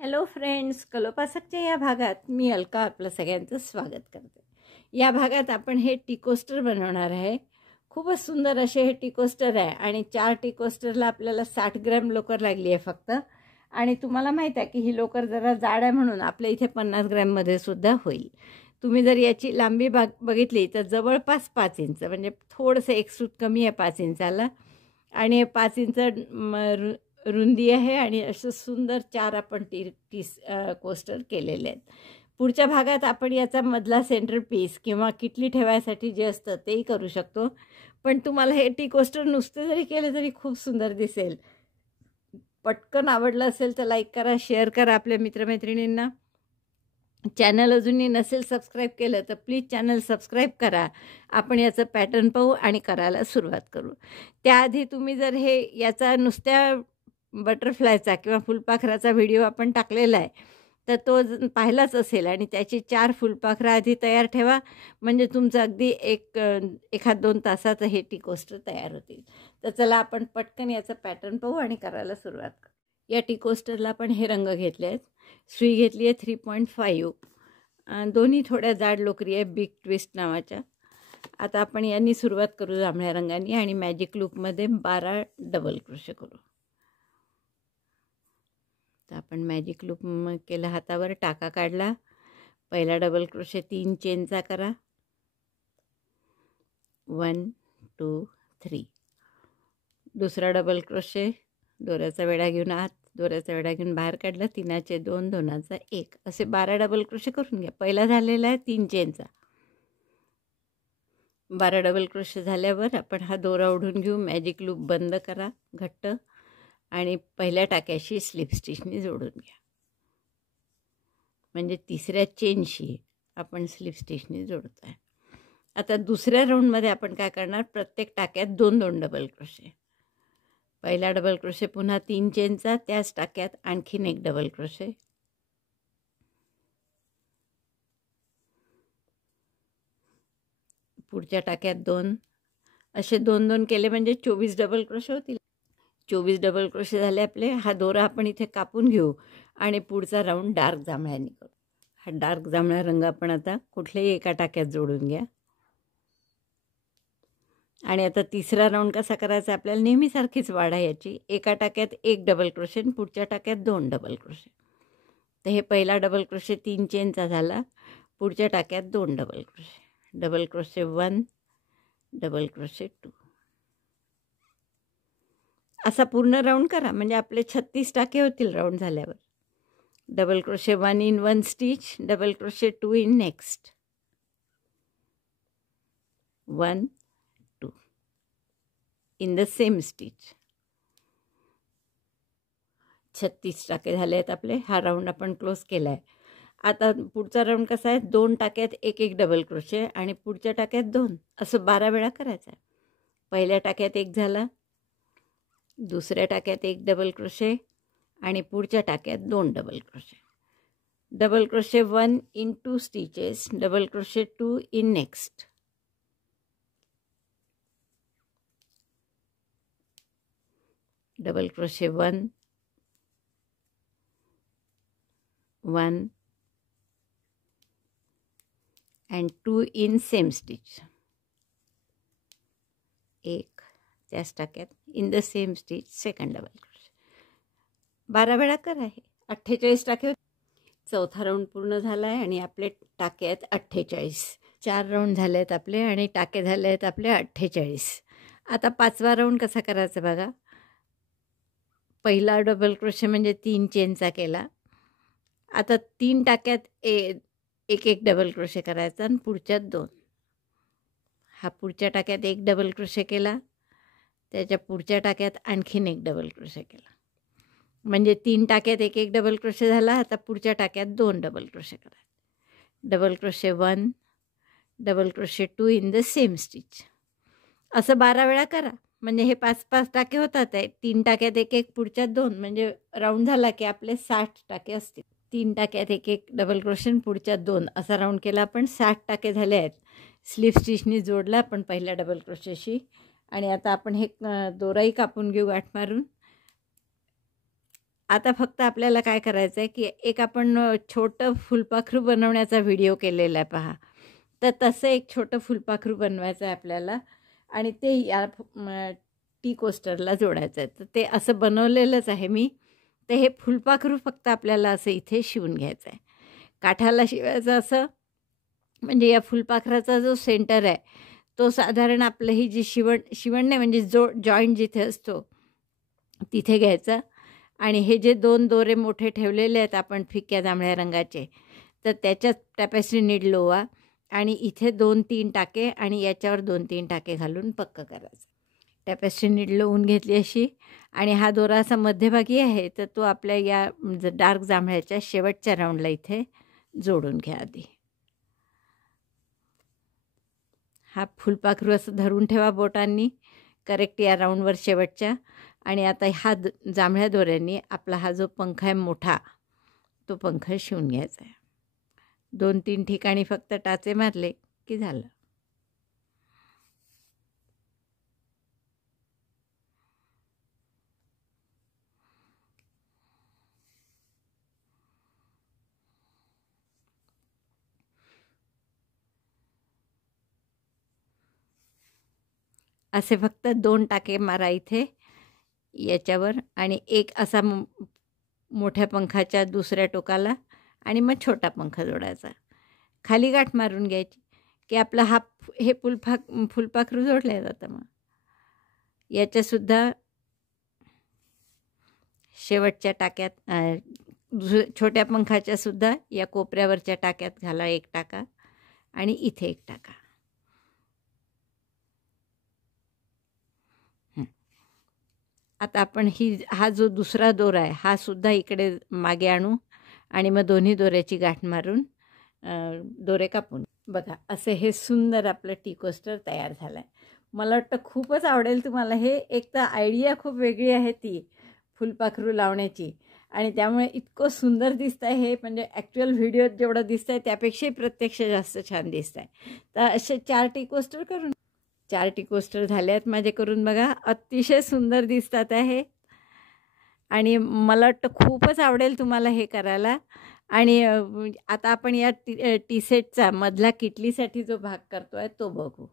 Hello friends, कलोपासकच्या या भागात मी अलका आपलं सगळ्यांचं स्वागत करते. या भागात आपण हे टी कोस्टर बनवणार आहे. खूपच सुंदर असे हे टी कोस्टर आहे आणि 4 टी कोस्टरला आपल्याला 60 ग्रॅम लोकर लागली आहे फक्त. आणि तुम्हाला माहीत आहे की ही लोकर जरा जाड आहे म्हणून आपल्या इथे 50 ग्रॅममध्ये सुद्धा होईल. तुम्ही जर याची लांबी बघितली तर जवळपास 5 इंच, म्हणजे थोडंसं एक सूत कमी आहे 5 इंचाला. आणि 5 इंच रुंदी आहे आणि असं सुंदर 4 आपण टी कोस्टर केलेले आहेत. पुढच्या भागात आपण याचा मधला सेंटर पीस किंवा किटली ठेवायसाठी जे असतं तेही करू शकतो. पण तुम्हाला हे टी कोस्टर नुसते जरी केले तरी खूप सुंदर दिसेल. पटकन आवडलं असेल तर लाईक करा, शेअर करा आपल्या मित्रमैत्रिणींना. चॅनल अजूनही नसेल सबस्क्राईब केलं तर प्लीज चॅनल सबस्क्राईब करा. आपण याचं पॅटर्न पाहू आणि करायला सुरुवात करू. त्याआधी तुम्ही जर याचा नुसत्या बटरफ्लायचा किंवा फुलपाखराचा व्हिडिओ आपण टाकलेला आहे तर तो पाहिलाच असेल आणि त्याची 4 फुलपाखरं आधी तयार ठेवा, म्हणजे तुमचं अगदी 1-2 तासात हे टी कोस्टर तयार होतील. तर चला आपण पटकन याचं पॅटर्न पाहू आणि करायला सुरुवात करू. या टी कोस्टरला आपण हे रंग घेतले आहेत. सुई घेतली आहे 3.5. दोन्ही थोड्या जाड लोकरी आहे, बिग ट्विस्ट नावाच्या. आता आपण यांनी सुरुवात करू जांभळ्या रंगाने आणि मॅजिक लूपमध्ये 12 डबल क्रोशे करू. तर आपण मॅजिक लूप केलं, हातावर टाका काढला, पहिला डबल क्रोशे 3 चेनचा करा, 1 2 3. दुसरा डबल क्रोशे, दोऱ्याचा वेढा घेऊन आत, दोऱ्याचा वेढा घेऊन बाहेर काढला, 3चे 2, 2चा 1, असे 12 डबल क्रोशे करून घ्या. पहिला झालेला आहे 3 चेनचा. 12 डबल क्रोशे झाल्यावर आपण हा दोरा ओढून घेऊ, मॅजिक लूप बंद करा घट्ट आणि पहिल्या टाक्याशी स्लिप स्टिचनी जोडून घ्या. म्हणजे तिसऱ्या चेनशी आपण स्लिप स्टिचनी जोडतो आहे. आता दुसऱ्या राऊंडमध्ये आपण काय करणार, प्रत्येक टाक्यात 2-2 डबल क्रोशे. पहिला डबल क्रोशे, पुन्हा 3 चेनचा, त्याच टाक्यात आणखीन 1 डबल क्रोशे, पुढच्या टाक्यात 2, असे 2-2 केले म्हणजे 24 डबल क्रोशे होतील. 24 डबल क्रोशे झाले आपले. हा दोरा आपण इथे कापून घेऊ आणि पुढचा राऊंड डार्क जांभळ्याने करू. हा डार्क जांभळा रंग आपण आता कुठल्याही एका टाक्यात जोडून घ्या. आणि आता तिसरा राऊंड कसा करायचा, आपल्याला नेहमीसारखीच वाढ आहे याची. एका टाक्यात 1 डबल क्रोशे आणि पुढच्या टाक्यात 2 डबल क्रोशे. तर हे पहिला डबल क्रोशे 3 चेनचा झाला, पुढच्या टाक्यात 2 double crochet, double crochet 1, double crochet 2. असा पूर्ण राऊंड करा म्हणजे आपले 36 टाके होतील राऊंड झाल्यावर. Double crochet 1 in 1 stitch, double crochet 2 in next, 1 2 in the same stitch. 36 टाके झाले आहेत आपले. हा राऊंड आपण क्लोज केला आहे. आता पुढचा राऊंड कसा आहे, 2 टाक्यात 1-1 डबल क्रोशे आणि पुढच्या टाक्यात 2, असं 12 वेळा करायचं आहे. पहिल्या टाक्यात 1 झाला, दुसऱ्या टाक्यात 1 डबल क्रोशे आणि पुढच्या टाक्यात 2 double crochet. Double crochet 1 in 2 stitches, double crochet 2 in next, double crochet 1 1 and 2 in same stitch, 1 त्याच टाक्यात in the same stitch, second double crochet. 12 वेळा करा. हे 48 टाके. चौथा राऊंड पूर्ण झाला आहे आणि आपले टाके आहेत 48. 4 राऊंड झाले आहेत आपले आणि टाके झाले आहेत आपले 48. आता 5वा राऊंड कसा करायचा बघा. पहिला डबल क्रोशे म्हणजे 3 चेनचा केला. आता 3 टाक्यात 1-1 डबल क्रोशे करायचा आणि पुढच्यात 2. हा पुढच्या टाक्यात 1 डबल क्रोशे केला, त्याच्या पुढच्या टाक्यात आणखीन 1 डबल क्रोशे केला, म्हणजे 3 टाक्यात 1-1 डबल क्रोशे झाला. आता पुढच्या टाक्यात 2 डबल क्रोशे करा, double crochet 1, double crochet 2 in the same stitch. असं 12 वेळा करा म्हणजे हे 5-5 टाके होतात आहे. 3 टाक्यात 1-1, पुढच्यात 2, म्हणजे राऊंड झाला की आपले 60 टाके असतील. 3 टाक्यात 1-1 डबल क्रोशे पुढच्यात 2, असा राऊंड केला आपण. 60 टाके झाले आहेत. स्लिप स्टिचनी जोडला आपण पहिल्या डबल क्रोशेशी आणि आता आपण हे दोराही कापून घेऊ गाठ मारून. आता फक्त आपल्याला काय करायचं आहे, की एक आपण छोटं फुलपाखरू बनवण्याचा व्हिडिओ केलेला आहे पहा. तर तसं एक छोटं फुलपाखरू बनवायचं आहे आपल्याला आणि ते या टी कोस्टरला जोडायचं आहे. तर ते असं बनवलेलंच आहे मी. तर हे फुलपाखरू फक्त आपल्याला असं इथे शिवून घ्यायचं आहे. काठाला शिवायचं असं, म्हणजे या फुलपाखराचा जो सेंटर आहे तो साधारण आपलं ही जी शिवण नाही, म्हणजे जॉईंट जिथे असतो तिथे घ्यायचा आणि हे जे 2 दोरे मोठे ठेवलेले आहेत आपण फिक्या जांभळ्या रंगाचे, तर त्याच्यात टॅपेस्ट्री नीडल ओवा आणि इथे 2-3 टाके आणि याच्यावर 2-3 टाके घालून पक्क करायचं. टॅपेस्ट्री नीडल ओवून घेतली अशी आणि हा दोरा असा मध्यभागी आहे, तर तो आपल्या या डार्क जांभळ्याच्या शेवटच्या राऊंडला इथे जोडून घ्या आधी. हा फुलपाखरू असं धरून ठेवा बोटांनी करेक्ट या राऊंडवर शेवटच्या. आणि आता हा जांभळ्या दोऱ्यांनी आपला हा जो पंख आहे मोठा, तो पंख शिवून घ्यायचा आहे. 2-3 ठिकाणी फक्त टाचे मारले की झालं. असे फक्त 2 टाके मारा इथे याच्यावर आणि एक असा मोठ्या पंखाच्या दुसऱ्या टोकाला आणि मग छोटा पंख जोडायचा. खाली गाठ मारून घ्यायची की आपला हा हे फुलपाखरू जोडलं जातं. मग याच्यासुद्धा शेवटच्या टाक्यात छोट्या पंखाच्या सुद्धा या कोपऱ्यावरच्या टाक्यात घाला 1 टाका आणि इथे 1 टाका. आता आपण हा जो दुसरा दोरा आहे हा सुद्धा इकडे मागे आणू आणि मग दोन्ही दोऱ्याची गाठ मारून दोरे कापून बघा. असे हे सुंदर आपलं टी कोस्टर तयार झालं आहे. मला वाटतं खूपच आवडेल तुम्हाला हे. एक तर आयडिया खूप वेगळी आहे ती फुलपाखरू लावण्याची आणि त्यामुळे इतकं सुंदर दिसतं आहे हे, म्हणजे ॲक्च्युअल व्हिडिओत जेवढं दिसतं आहे त्यापेक्षाही प्रत्यक्ष जास्त छान दिसतं आहे. तर असे 4 टी कोस्टर करून 4 टी कोस्टर झाले आहेत माझे करून बघा. अतिशय सुंदर दिसतात आहे आणि मला वाटतं खूपच आवडेल तुम्हाला हे करायला. आणि आता आपण या टी सेटचा मधला किटलीसाठी जो भाग करतो आहे तो बघू.